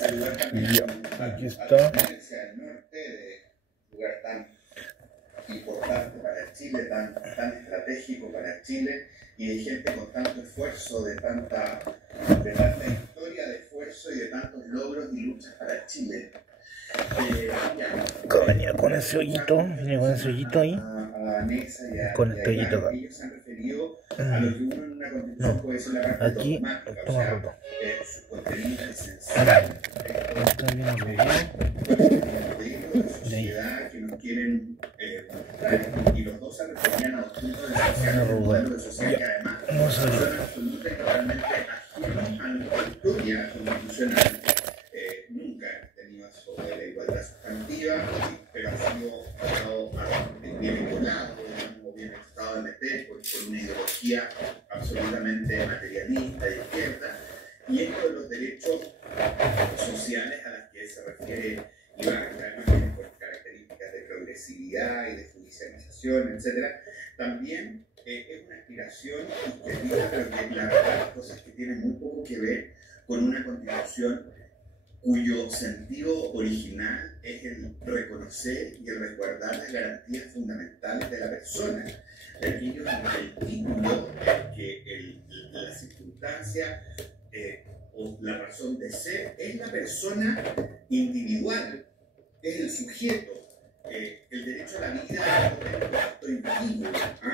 Ya, aquí está. Al norte, de lugar tan importante para Chile, tan estratégico para Chile, y de gente con tanto esfuerzo, de tanta historia, de esfuerzo y de tantos logros y luchas para Chile. Venía con ese hoyito, ahí, con el pellito acá. No, aquí toma roto. Está bien arreglado. De ahí. Y los dos se referían a los puntos de social que además son absoluta y totalmente ajenos a nuestra historia constitucional. Nunca hemos tenido sobre la igualdad sustantiva, pero ha sido bien volado, o bien tratado de meter por una ideología absolutamente materialista y izquierda. Y esto de los derechos sociales a las que se refiere Iván, que además tiene características de progresividad y de judicialización, etc., también es una aspiración izquierdista, pero que la verdad las cosas que tienen muy poco que ver con una constitución cuyo sentido original es el reconocer y el resguardar las garantías fundamentales de la persona. De aquellos en el título que la circunstancia o la razón de ser es la persona individual, es el sujeto. El derecho a la vida es un acto individuo,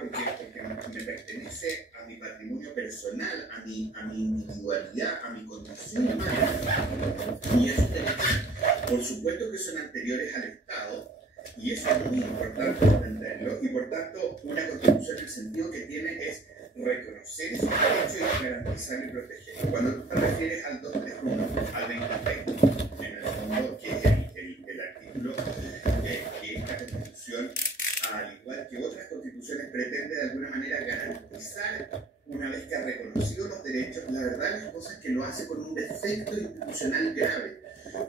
porque me pertenece a mi patrimonio personal, a mi individualidad, a mi condición humana. Y esos derechos, por supuesto que son anteriores al Estado, y eso es muy importante entenderlo, y por tanto una constitución en el sentido que tiene es reconocer esos derechos y garantizar y proteger. Cuando tú te refieres al 231, al 2020, en el fondo, que es el artículo que esta constitución, al igual que otras constituciones, pretende de alguna manera garantizar, una vez que ha reconocido los derechos, la verdad las cosas que lo hace con un defecto institucional grave,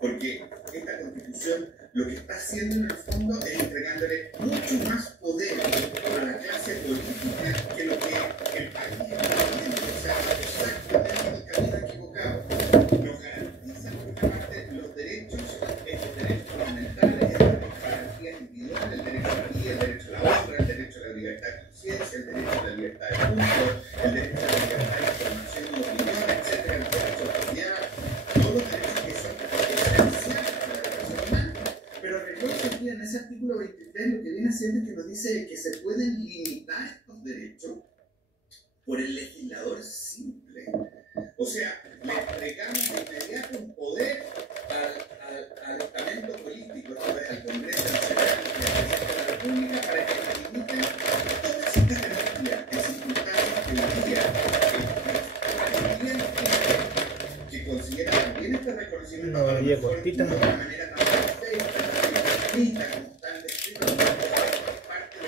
porque esta constitución lo que está haciendo en el fondo es entregándole mucho más poder a la clase política que lo que el país está haciendo. O sea, exactamente el camino equivocado. Nos garantiza por una parte los derechos fundamentales, las garantías individuales, el derecho a la vida, el derecho a la honra, el derecho a la libertad de conciencia, el derecho a la libertad de culto, el derecho a la libertad de información y opinión, etc., el derecho a la propiedad, todos los derechos que son esenciales para la persona humana. Pero reconoce aquí en ese artículo 23 lo que viene haciendo es que nos dice que se pueden limitar estos derechos por el legislador simple. O sea, le entregamos de inmediato un poder al estamento político, esto es al Congreso Nacional y al Presidente de la República, para que limiten todas estas garantías en circunstancias que hoy día que considera también este reconocimiento una vía cortita, de una manera tan perfecta, tan escrita, como tan descrita, es parte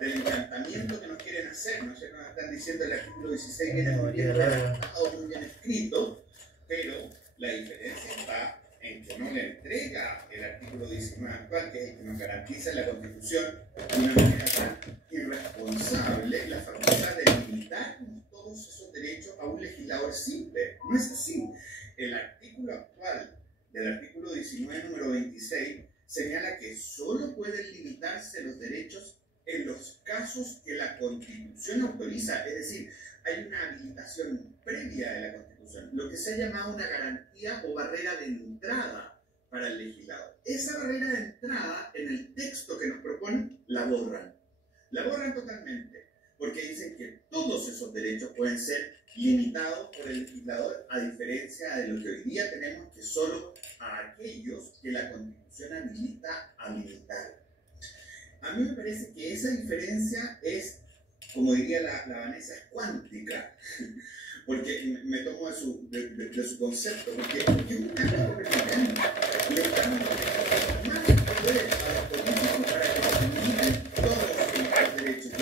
del encantamiento que nos quieren hacer, ¿no? Ya nos están diciendo el artículo 16 viene muy bien redactado, muy bien escrito, pero la diferencia está en que no le entrega el artículo 19 actual, que es el que nos garantiza en la Constitución de una manera tan irresponsable la facultad de limitar todos esos derechos a un legislador simple. No es así. El artículo actual del artículo 19, número 26, señala que solo pueden limitarse los derechos en los casos que la Constitución autoriza, es decir, hay una habilitación previa de la Constitución, lo que se ha llamado una garantía o barrera de entrada para el legislador. Esa barrera de entrada, en el texto que nos proponen, la borran totalmente, porque dicen que todos esos derechos pueden ser limitados por el legislador, a diferencia de lo que hoy día tenemos, que solo a aquellos que la Constitución habilita a limitar. A mí me parece que esa diferencia es, como diría la Vanessa, es cuántica, porque me tomo de su concepto, porque es un cambio republicano. Le estamos dando más poder a los políticos para que se limiten todos los derechos,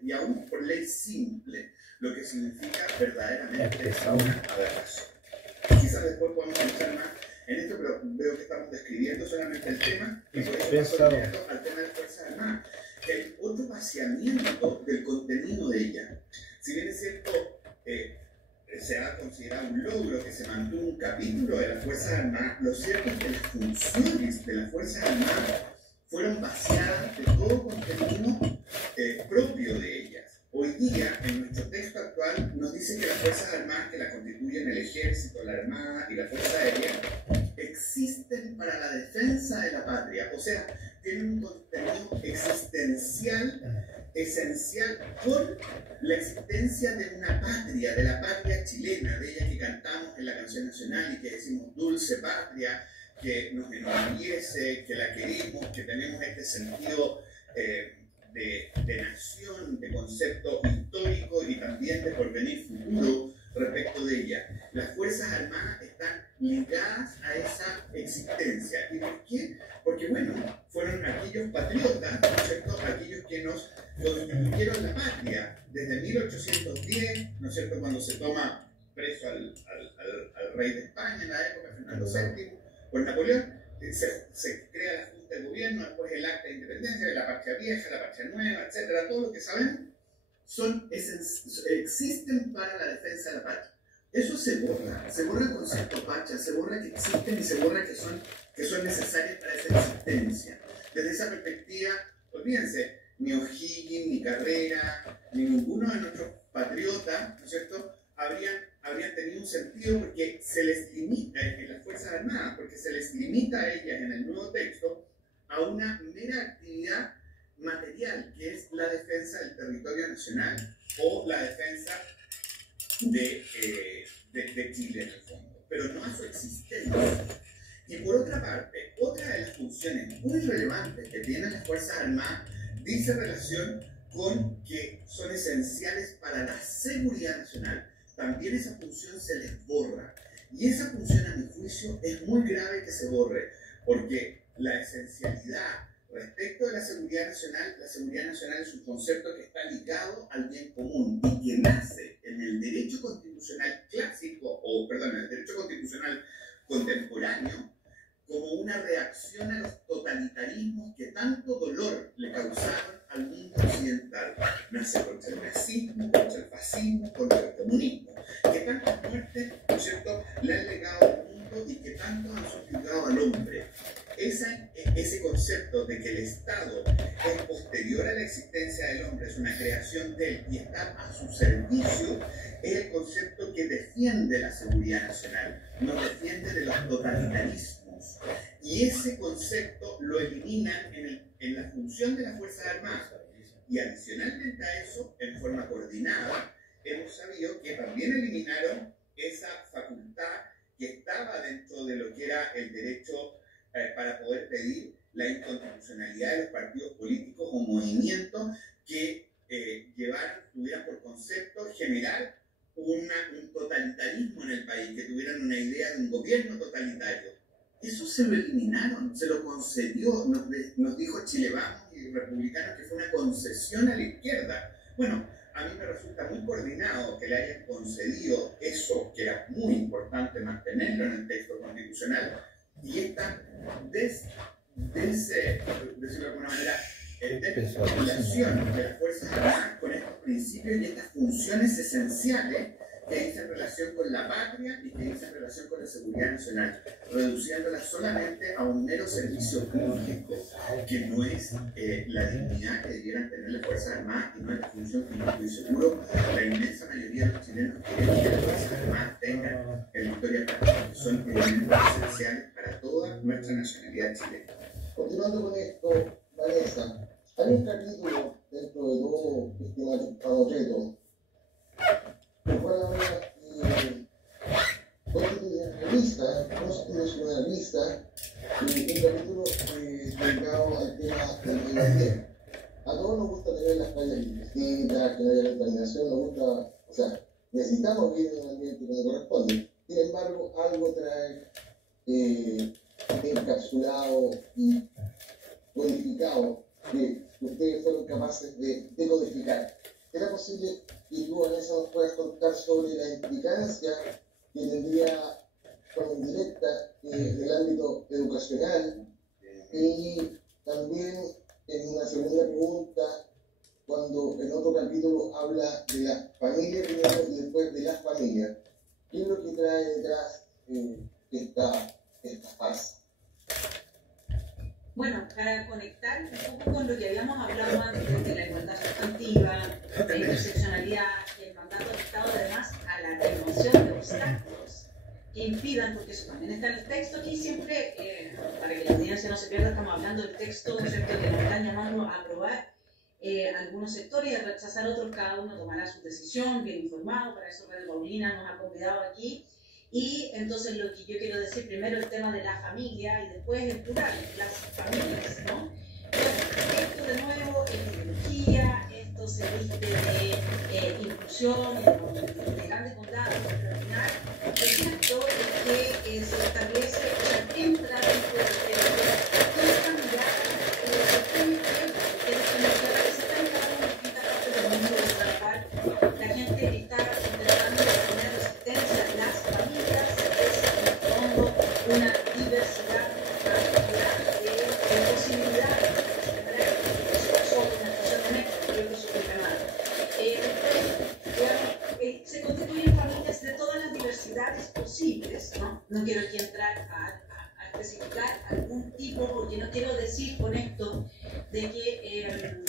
y aún por ley simple, lo que significa verdaderamente una aberración. Quizás después podamos pensar más en esto, pero veo que estamos describiendo solamente el tema, y por eso paso directo al tema de las Fuerzas Armadas. El otro vaciamiento del contenido de ella. Si bien es cierto, se ha considerado un logro que se mantuvo un capítulo de las Fuerzas Armadas, lo cierto es que las funciones de las Fuerzas Armadas fueron vaciadas de todo contenido propio de ellas. Hoy día, en nuestro texto actual, nos dice que las Fuerzas Armadas que la constituyen el Ejército, la Armada y la Fuerza Aérea existen para la defensa de la patria, o sea, tienen un contenido existencial esencial por la existencia de una patria, de la patria chilena, de ella que cantamos en la canción nacional y que decimos dulce patria, que nos enorgullece, que la queremos, que tenemos este sentido de nación, de concepto histórico y también de porvenir futuro respecto de ella. Las Fuerzas Armadas están ligadas a esa existencia. ¿Y por qué? Porque, bueno, fueron aquellos patriotas, ¿no es cierto?, aquellos que nos constituyeron la patria desde 1810, ¿no es cierto?, cuando se toma preso al rey de España en la época, Fernando VII, por Napoleón, se crea la Junta de Gobierno, después el Acta de Independencia, la Patria Vieja, la Patria Nueva, etcétera, todo lo que sabemos, existen para la defensa de la patria. Eso se borra el concepto patria, se borra que existen y se borra que son necesarias para esa existencia. Desde esa perspectiva, olvídense, ni O'Higgins, ni Carrera, ni ninguno de nuestros patriotas, ¿no es cierto?, habrían tenido un sentido porque se les limita en las Fuerzas Armadas, porque se les limita a ellas en el nuevo texto a una mera actividad material, que es la defensa del territorio nacional o la defensa de Chile en el fondo, pero no a su existencia. Y por otra parte, otra de las funciones muy relevantes que tienen las Fuerzas Armadas dice relación con que son esenciales para la seguridad nacional. También esa función se les borra. Y esa función, a mi juicio, es muy grave que se borre, porque la esencialidad respecto de la seguridad nacional es un concepto que está ligado al bien común y que nace en el derecho constitucional clásico, en el derecho constitucional contemporáneo, como una reacción a los totalitarismos que tanto dolor le causaron al mundo occidental. Nace contra el racismo, contra el fascismo, contra el comunismo, que tantas muertes, ¿no es cierto?, le han legado al mundo y que tanto han subyugado al hombre. Ese concepto de que el Estado es posterior a la existencia del hombre, es una creación de él y está a su servicio, es el concepto que defiende la seguridad nacional, nos defiende de los totalitarismos. Y ese concepto lo eliminan en la función de las Fuerzas Armadas. Y adicionalmente a eso, en forma coordinada, hemos sabido que también eliminaron esa facultad que estaba dentro de lo que era el derecho para poder pedir la inconstitucionalidad de los partidos políticos o movimientos que tuvieran por concepto generar un totalitarismo en el país, que tuvieran una idea de un gobierno totalitario. Eso se lo eliminaron, se lo concedió, nos dijo Chile Vamos y Republicanos que fue una concesión a la izquierda. Bueno, a mí me resulta muy coordinado que le hayan concedido eso, que era muy importante mantenerlo en el texto constitucional, y esta decirlo de alguna manera, desvinculación de las Fuerzas Armadas con estos principios y estas funciones esenciales que dicen relación con la patria y que dicen relación con la seguridad nacional, reduciéndola solamente a un mero servicio público, que no es la dignidad que debieran tener las Fuerzas Armadas y no es la función que yo estoy seguro la inmensa mayoría de los chilenos queremos que las Fuerzas Armadas tengan en la historia patria, que son elementos esenciales para toda nuestra nacionalidad chilena. Continuando con esto, Vanessa, hay un capítulo dentro de todo este panfleto que fue la constitucionalista, un capítulo dedicado al tema del medio ambiente. A todos nos gusta tener las playas limpiecitas, que no haya contaminación, nos gusta, o sea, necesitamos vivir en un ambiente como corresponde. Sin embargo, algo trae encapsulado y codificado que ustedes fueron capaces de decodificar. ¿Era posible que tú, Vanessa, nos puedas contar sobre la implicancia que tendría forma indirecta del ámbito educacional? Y también en una segunda pregunta, cuando en otro capítulo habla de la familia primero y después de las familias, paz. Bueno, para conectar un poco con lo que habíamos hablado antes de la igualdad sustantiva, la interseccionalidad y el mandato del Estado, además, a la remoción de obstáculos que impidan, porque eso también está en el texto aquí siempre, para que la audiencia no se pierda, estamos hablando del texto, ¿cierto?, que nos están llamando a aprobar algunos sectores y a rechazar otros, cada uno tomará su decisión, bien informado, para eso Radio Paulina nos ha convidado aquí. Y entonces lo que yo quiero decir, primero el tema de la familia y después el plural, las familias, ¿no? Bueno, esto de nuevo es ideología, esto se viste de inclusión, de grandes bondades, pero al final lo cierto es que se establece, o sea, entra dentro de esta mirada que está en cada una de distintas partes del mundo, de la cual la gente está intentando poner resistencia a las familias, es en el fondo una diversidad de posibilidades, solo una situación de mezcla, creo que eso es un tema. Después, se constituyen familias de todas las diversidades posibles, ¿no? No quiero aquí entrar a especificar algún tipo, porque no quiero decir con esto de que,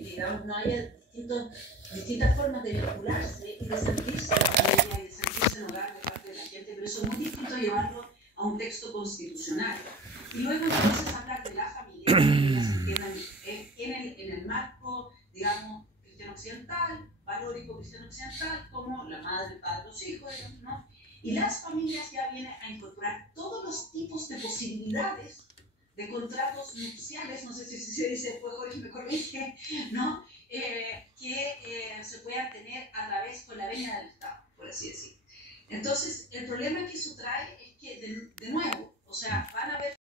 digamos, no haya distintas formas de vincularse y de sentirse en familia y de sentirse en hogar de parte de la gente, pero eso es muy distinto llevarlo a un texto constitucional. Y luego entonces hablar de la familia, que ya se entiendan en el marco, digamos, cristiano occidental, valórico cristiano occidental, como la madre, el padre, los hijos, digamos, ¿no? Y las familias ya vienen a incorporar todos los tipos de posibilidades de contratos nupciales, no sé si se dice después, Jorge me corrige, ¿no? Que se puedan tener a través con la venia del Estado, por así decir. Entonces, el problema que eso trae es que